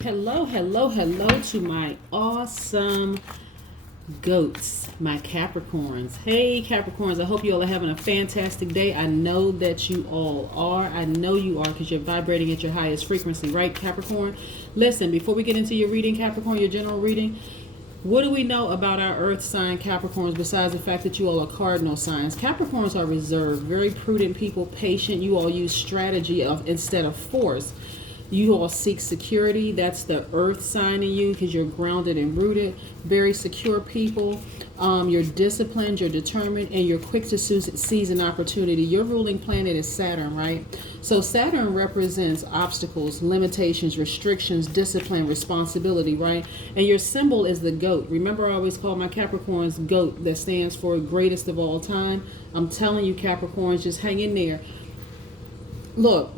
Hello, hello, hello to my awesome goats, my Capricorns. Hey, Capricorns, I hope you all are having a fantastic day. I know that you all are. I know you are because you're vibrating at your highest frequency, right, Capricorn? Listen, before we get into your reading, Capricorn, your general reading, what do we know about our earth sign Capricorns besides the fact that you all are cardinal signs? Capricorns are reserved, very prudent people, patient. You all use strategy instead of force. You all seek security. That's the earth sign in you because you're grounded and rooted. Very secure people. You're disciplined, you're determined, and you're quick to seize an opportunity. Your ruling planet is Saturn, right? So Saturn represents obstacles, limitations, restrictions, discipline, responsibility, right? And your symbol is the goat. Remember, I always call my Capricorns goat. That stands for greatest of all time. I'm telling you, Capricorns, just hang in there. Look,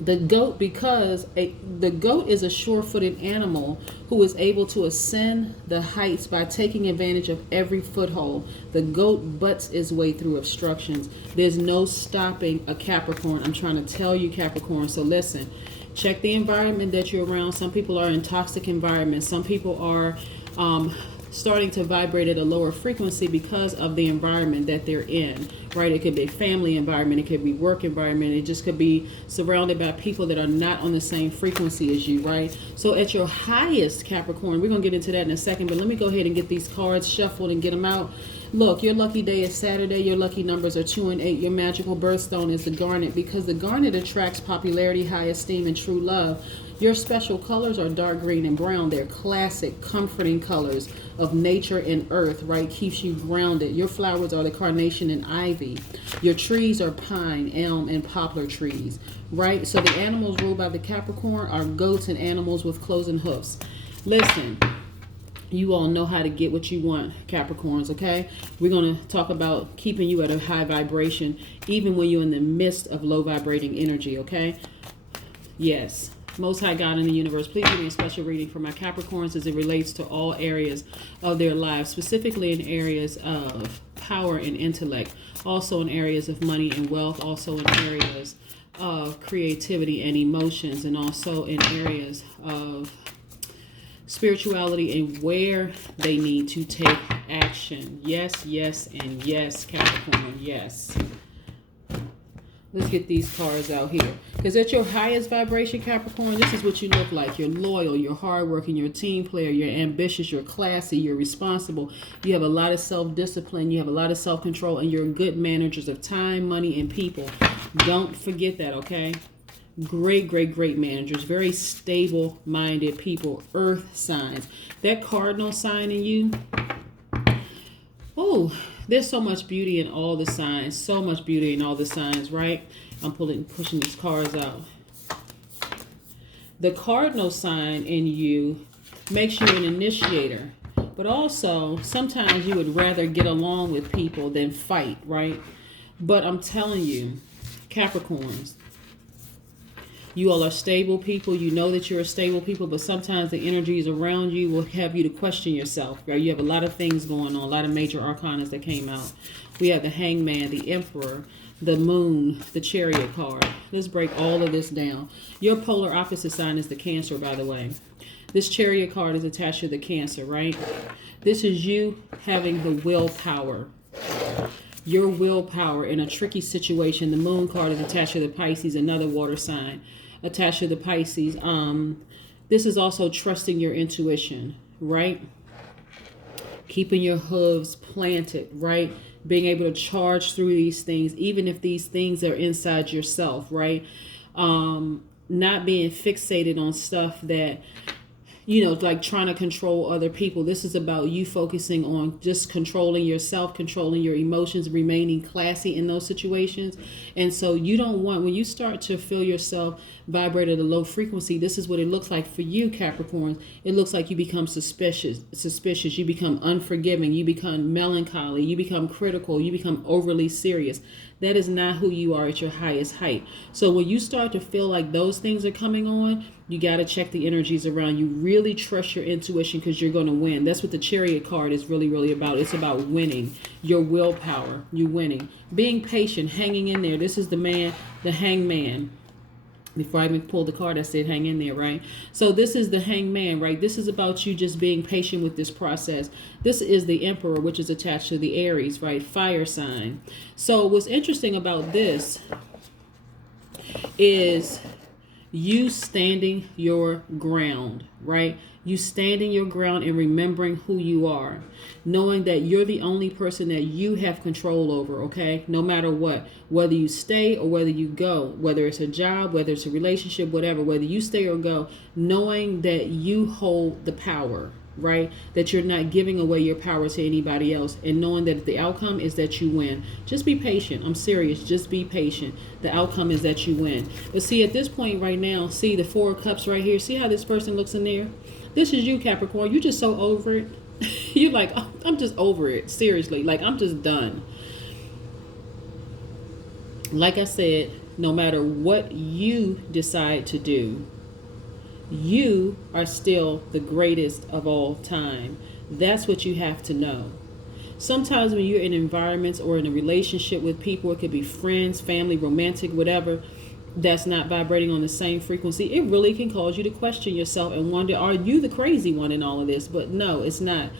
the goat, because the goat is a sure-footed animal who is able to ascend the heights by taking advantage of every foothold. The goat butts its way through obstructions. There's no stopping a Capricorn. I'm trying to tell you, Capricorn. So listen, check the environment that you're around. Some people are in toxic environments. Some people are starting to vibrate at a lower frequency because of the environment that they're in, right? It could be a family environment, it could be work environment, it just could be surrounded by people that are not on the same frequency as you, right? So at your highest, Capricorn, we're going to get into that in a second, but let me go ahead and get these cards shuffled and get them out. Look, your lucky day is Saturday. Your lucky numbers are 2 and 8. Your magical birthstone is the garnet because the garnet attracts popularity, high esteem, and true love. Your special colors are dark green and brown. They're classic, comforting colors of nature and earth, right? Keeps you grounded. Your flowers are the carnation and ivy. Your trees are pine, elm, and poplar trees, right? So the animals ruled by the Capricorn are goats and animals with closing hoofs. Listen, you all know how to get what you want, Capricorns, okay? We're going to talk about keeping you at a high vibration, even when you're in the midst of low vibrating energy, okay? Yes. Most High God in the universe, please give me a special reading for my Capricorns as it relates to all areas of their lives, specifically in areas of power and intellect, also in areas of money and wealth, also in areas of creativity and emotions, and also in areas of spirituality and where they need to take action. Yes, yes, and yes, Capricorn, yes. Let's get these cards out here. Because at your highest vibration, Capricorn, this is what you look like. You're loyal, you're hardworking, you're a team player, you're ambitious, you're classy, you're responsible. You have a lot of self-discipline, you have a lot of self-control, and you're good managers of time, money, and people. Don't forget that, okay? Great, great, great managers. Very stable-minded people. Earth signs. That cardinal sign in you, oh, there's so much beauty in all the signs. So much beauty in all the signs, right? I'm pushing these cards out. The cardinal sign in you makes you an initiator. But also, sometimes you would rather get along with people than fight, right? But I'm telling you, Capricorns, you all are stable people. You know that you're a stable people, but sometimes the energies around you will have you to question yourself. Right? You have a lot of things going on, a lot of major arcanas that came out. We have the Hangman, the Emperor, the Moon, the Chariot card. Let's break all of this down. Your polar opposite sign is the Cancer, by the way. This Chariot card is attached to the Cancer, right? This is you having the willpower. Your willpower in a tricky situation. The Moon card is attached to the Pisces, another water sign attached to the Pisces. This is also trusting your intuition, right? Keeping your hooves planted, right? Being able to charge through these things, even if these things are inside yourself, right? Not being fixated on stuff that, you know, like trying to control other people. This is about you focusing on just controlling yourself, controlling your emotions, remaining classy in those situations. And so you don't want, when you start to feel yourself vibrate at a low frequency, this is what it looks like for you, Capricorns. It looks like you become suspicious, you become unforgiving, you become melancholy, you become critical, you become overly serious. That is not who you are at your highest height. So when you start to feel like those things are coming on, you got to check the energies around you. Really trust your intuition because you're going to win. That's what the Chariot card is really, really about. It's about winning. Your willpower. You winning. Being patient. Hanging in there. This is the man, the Hangman. Before I even pulled the card, I said hang in there, right? So this is the hangman, right? This is about you just being patient with this process. This is the emperor, which is attached to the Aries, right? Fire sign. So what's interesting about this is you standing your ground, right? You standing your ground and remembering who you are, knowing that you're the only person that you have control over, okay? No matter what, whether you stay or whether you go, whether it's a job, whether it's a relationship, whatever, whether you stay or go, knowing that you hold the power, right? That you're not giving away your power to anybody else, and knowing that the outcome is that you win. Just be patient. I'm serious. Just be patient. The outcome is that you win. But see, at this point right now, see the Four of Cups right here. See how this person looks in there? This is you, Capricorn. You're just so over it. You're like, oh, I'm just over it. Seriously. Like, I'm just done. Like I said, no matter what you decide to do, you are still the greatest of all time. That's what you have to know. Sometimes when you're in environments or in a relationship with people, it could be friends, family, romantic, whatever, that's not vibrating on the same frequency, it really can cause you to question yourself and wonder, are you the crazy one in all of this? But no, it's not.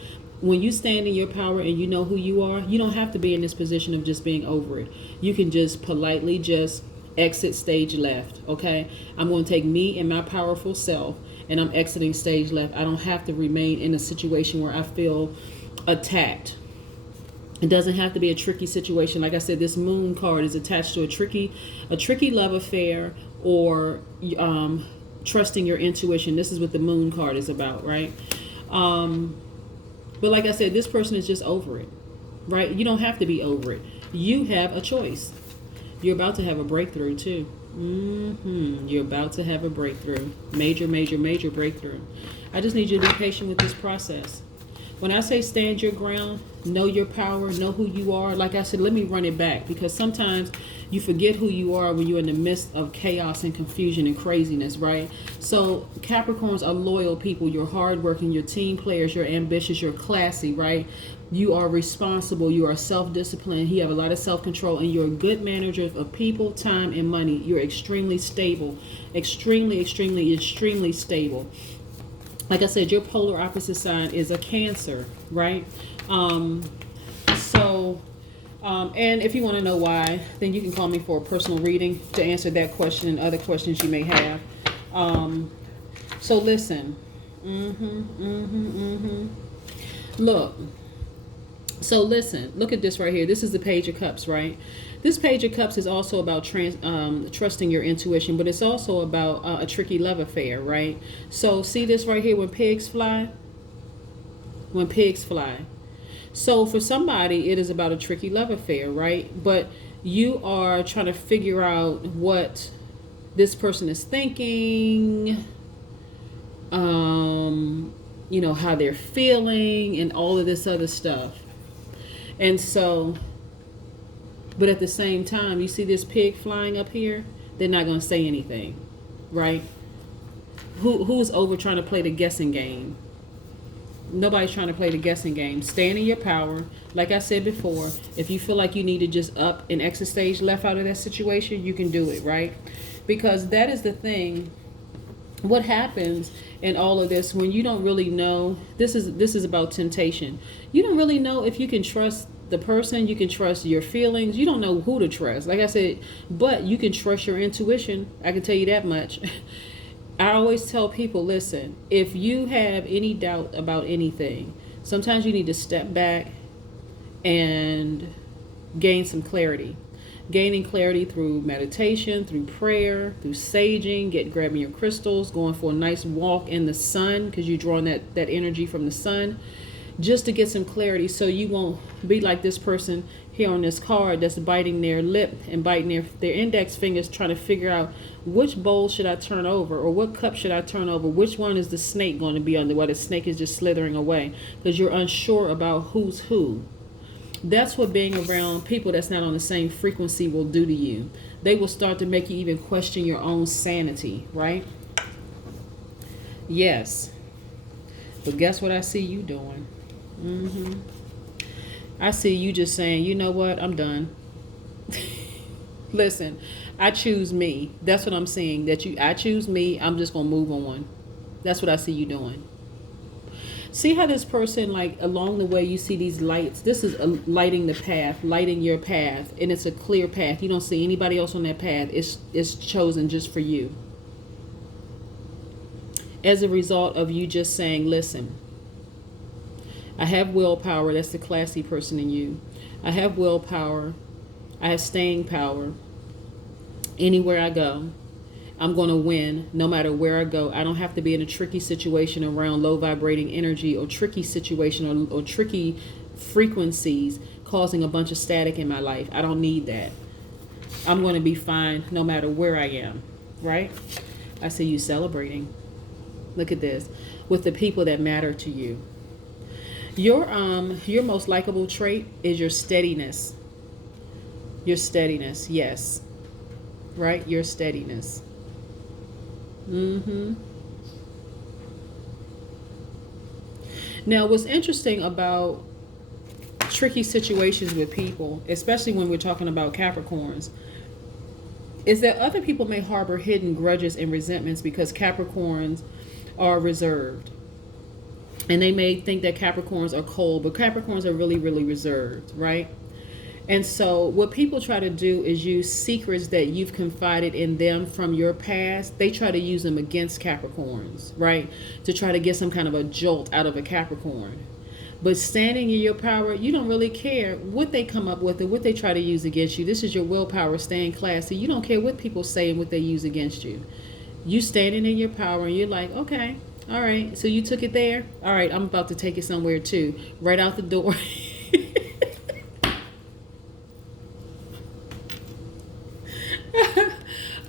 When you stand in your power and you know who you are, you don't have to be in this position of just being over it. You can just politely just exit stage left, okay? I'm going to take me and my powerful self, and I'm exiting stage left. I don't have to remain in a situation where I feel attacked. It doesn't have to be a tricky situation. Like I said, this moon card is attached to a tricky love affair, or trusting your intuition. This is what the moon card is about, right? But like I said, this person is just over it, right? You don't have to be over it. You have a choice. You're about to have a breakthrough too. You're about to have a breakthrough. Major, major, major breakthrough. I just need you to be patient with this process. When I say stand your ground, know your power, know who you are. Like I said, let me run it back, because sometimes you forget who you are when you're in the midst of chaos and confusion and craziness, right? So Capricorns are loyal people. You're hardworking, you're team players, you're ambitious, you're classy, right? You are responsible, you are self-disciplined, you have a lot of self-control, and you're a good manager of people, time, and money. You're extremely stable, extremely, extremely, extremely stable. Like I said, your polar opposite sign is a Cancer, right? And if you want to know why, then you can call me for a personal reading to answer that question and other questions you may have. So listen. Look. So listen. Look at this right here. This is the Page of Cups, right? This Page of Cups is also about trusting your intuition, but it's also about a tricky love affair, right? So see this right here, when pigs fly? When pigs fly. So for somebody, it is about a tricky love affair, right? But you are trying to figure out what this person is thinking, you know, how they're feeling, and all of this other stuff. And so, but at the same time, you see this pig flying up here? They're not going to say anything, right? Who's over trying to play the guessing game? Nobody's trying to play the guessing game. Stand in your power. Like I said before, if you feel like you need to just up and exit stage left out of that situation, you can do it, right? Because that is the thing. What happens in all of this when you don't really know, this is about temptation. You don't really know if you can trust the person, you can trust your feelings. You don't know who to trust. Like I said, but you can trust your intuition. I can tell you that much. I always tell people, listen, if you have any doubt about anything, sometimes you need to step back and gain some clarity. Gaining clarity through meditation, through prayer, through saging, grabbing your crystals, going for a nice walk in the sun, because you're drawing that energy from the sun, just to get some clarity, so you won't be like this person here on this card that's biting their lip and biting their index fingers, trying to figure out which bowl should I turn over, or what cup should I turn over, which one is the snake going to be under, while the snake is just slithering away, because you're unsure about who's who. That's what being around people that's not on the same frequency will do to you. They will start to make you even question your own sanity, right? Yes. But guess what I see you doing? I see you just saying, you know what, I'm done. Listen, I choose me. That's what I'm saying. I choose me. I'm just gonna move on. That's what I see you doing. See how this person, like, along the way, you see these lights. This is lighting the path, lighting your path, and it's a clear path. You don't see anybody else on that path. It's chosen just for you. As a result of you just saying, listen, I have willpower. That's the classy person in you. I have willpower. I have staying power. Anywhere I go, I'm going to win no matter where I go. I don't have to be in a tricky situation around low vibrating energy or tricky situation or tricky frequencies causing a bunch of static in my life. I don't need that. I'm going to be fine no matter where I am, right? I see you celebrating. Look at this. With the people that matter to you. Your most likable trait is your steadiness. Your steadiness, yes. Right? Your steadiness. Now, what's interesting about tricky situations with people, especially when we're talking about Capricorns, is that other people may harbor hidden grudges and resentments because Capricorns are reserved. And they may think that Capricorns are cold, but Capricorns are really, really reserved, right? And so what people try to do is use secrets that you've confided in them from your past. They try to use them against Capricorns, right? To try to get some kind of a jolt out of a Capricorn. But standing in your power, you don't really care what they come up with or what they try to use against you. This is your willpower, staying classy. You don't care what people say and what they use against you. You standing in your power and you're like, okay, all right. So you took it there. All right, I'm about to take it somewhere too. Right out the door.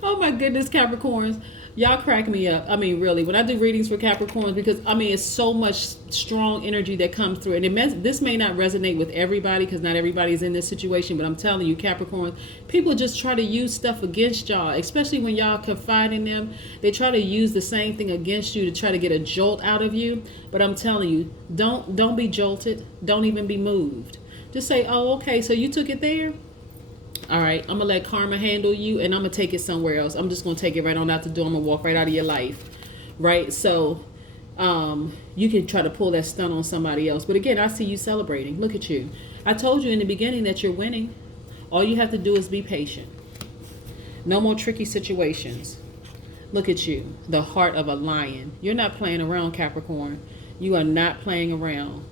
Oh my goodness, Capricorns. Y'all crack me up. I mean, really, when I do readings for Capricorns, because, I mean, it's so much strong energy that comes through. And this may not resonate with everybody because not everybody's in this situation. But I'm telling you, Capricorns, people just try to use stuff against y'all, especially when y'all confide in them. They try to use the same thing against you to try to get a jolt out of you. But I'm telling you, don't be jolted. Don't even be moved. Just say, oh, okay, so you took it there? All right, I'm going to let karma handle you, and I'm going to take it somewhere else. I'm just going to take it right on out the door. I'm going to walk right out of your life, right? So you can try to pull that stunt on somebody else. But again, I see you celebrating. Look at you. I told you in the beginning that you're winning. All you have to do is be patient. No more tricky situations. Look at you, the heart of a lion. You're not playing around, Capricorn. You are not playing around.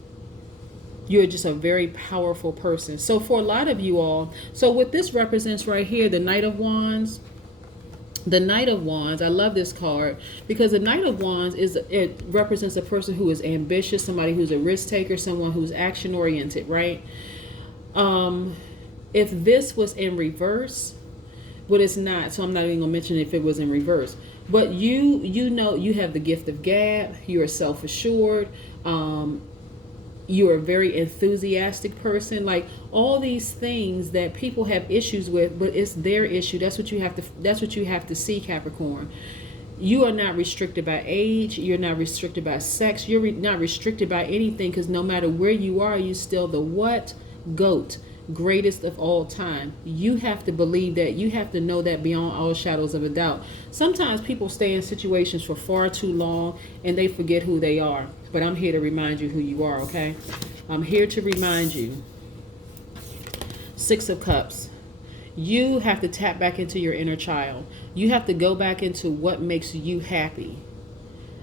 You're just a very powerful person. So for a lot of you all, so what this represents right here, the Knight of Wands. The Knight of Wands, I love this card because the Knight of Wands it represents a person who is ambitious, somebody who's a risk taker, someone who's action oriented, right? If this was in reverse, but it's not, so I'm not even gonna mention if it was in reverse. But you know you have the gift of gab. You are self-assured. You're a very enthusiastic person, like all these things that people have issues with, but it's their issue. That's what you have to see, Capricorn. You are not restricted by age. You're not restricted by sex. You're not restricted by anything, because no matter where you are, you still the what? GOAT, greatest of all time. You have to believe that. You have to know that beyond all shadows of a doubt. Sometimes people stay in situations for far too long and they forget who they are. But I'm here to remind you who you are, okay? I'm here to remind you. Six of Cups. You have to tap back into your inner child. You have to go back into what makes you happy.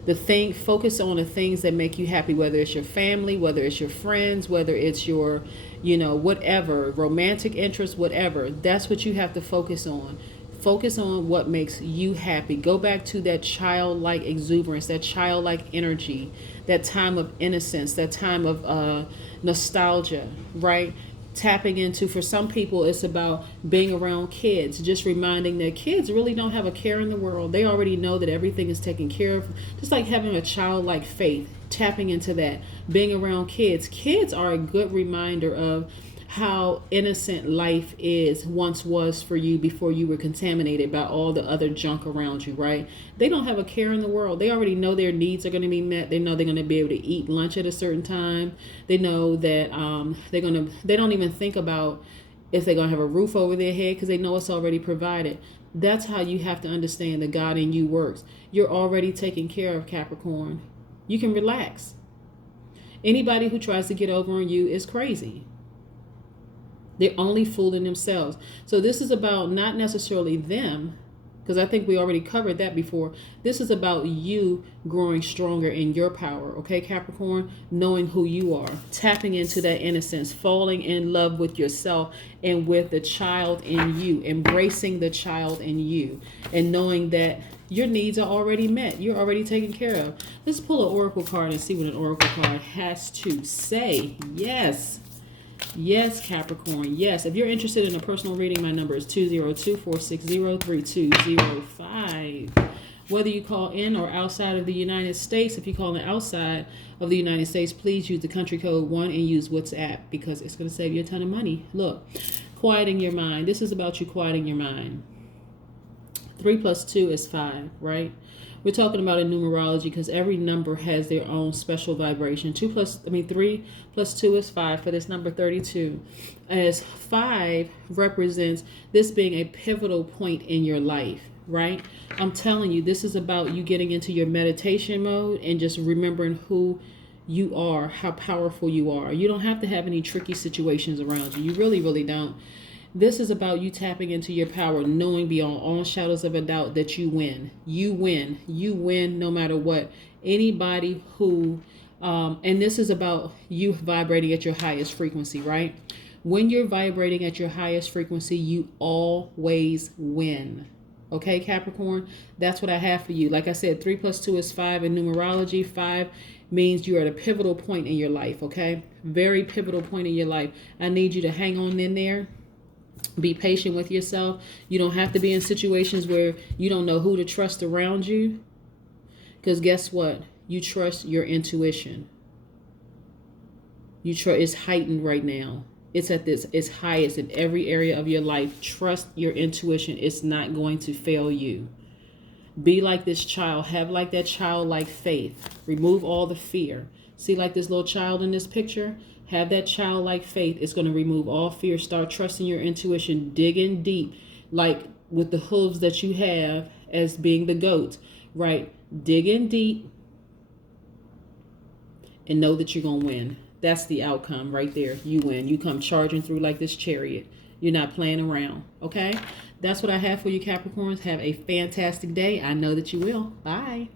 Focus on the things that make you happy, whether it's your family, whether it's your friends, whether it's your, whatever, romantic interest, whatever. That's what you have to focus on. Focus on what makes you happy. Go back to that childlike exuberance, that childlike energy, that time of innocence, that time of nostalgia, right? Tapping into, for some people, it's about being around kids, just reminding that kids really don't have a care in the world. They already know that everything is taken care of. Just like having a childlike faith, tapping into that, being around kids. Kids are a good reminder of how innocent life once was for you before you were contaminated by all the other junk around you, right? They don't have a care in the world. They already know their needs are going to be met. They know they're going to be able to eat lunch at a certain time. They know that they don't even think about if they're going to have a roof over their head because they know it's already provided. That's how you have to understand the God in you works. You're already taken care of, Capricorn. You can relax. Anybody who tries to get over on you is crazy. They're only fooling themselves. So this is about not necessarily them, because I think we already covered that before. This is about you growing stronger in your power, okay, Capricorn? Knowing who you are, tapping into that innocence, falling in love with yourself and with the child in you, embracing the child in you, and knowing that your needs are already met. You're already taken care of. Let's pull an oracle card and see what an oracle card has to say. Yes. Yes, Capricorn. Yes. If you're interested in a personal reading, my number is 202-460-3205. Whether you call in or outside of the United States, if you call in outside of the United States, please use the country code 1 and use WhatsApp because it's going to save you a ton of money. Look, quieting your mind. This is about you quieting your mind. 3 plus 2 is 5, right? We're talking about in numerology because every number has their own special vibration. 3 plus 2 is 5 for this number 32. As 5 represents this being a pivotal point in your life, right? I'm telling you, this is about you getting into your meditation mode and just remembering who you are, how powerful you are. You don't have to have any tricky situations around you. You really, really don't. This is about you tapping into your power, knowing beyond all shadows of a doubt that you win. You win. You win no matter what. Anybody who, and this is about you vibrating at your highest frequency, right? When you're vibrating at your highest frequency, you always win. Okay, Capricorn? That's what I have for you. Like I said, 3 plus 2 is 5 in numerology. 5 means you're at a pivotal point in your life, okay? Very pivotal point in your life. I need you to hang on in there. Be patient with yourself. You don't have to be in situations where you don't know who to trust around you. Because guess what? You trust your intuition. It's heightened right now. It's at its highest in every area of your life. Trust your intuition. It's not going to fail you. Be like this child. Have like that childlike faith. Remove all the fear. See, like this little child in this picture? Have that childlike faith. It's going to remove all fear. Start trusting your intuition. Dig in deep, like with the hooves that you have as being the goat, right? Dig in deep and know that you're going to win. That's the outcome right there. You win. You come charging through like this chariot. You're not playing around, okay? That's what I have for you, Capricorns. Have a fantastic day. I know that you will. Bye.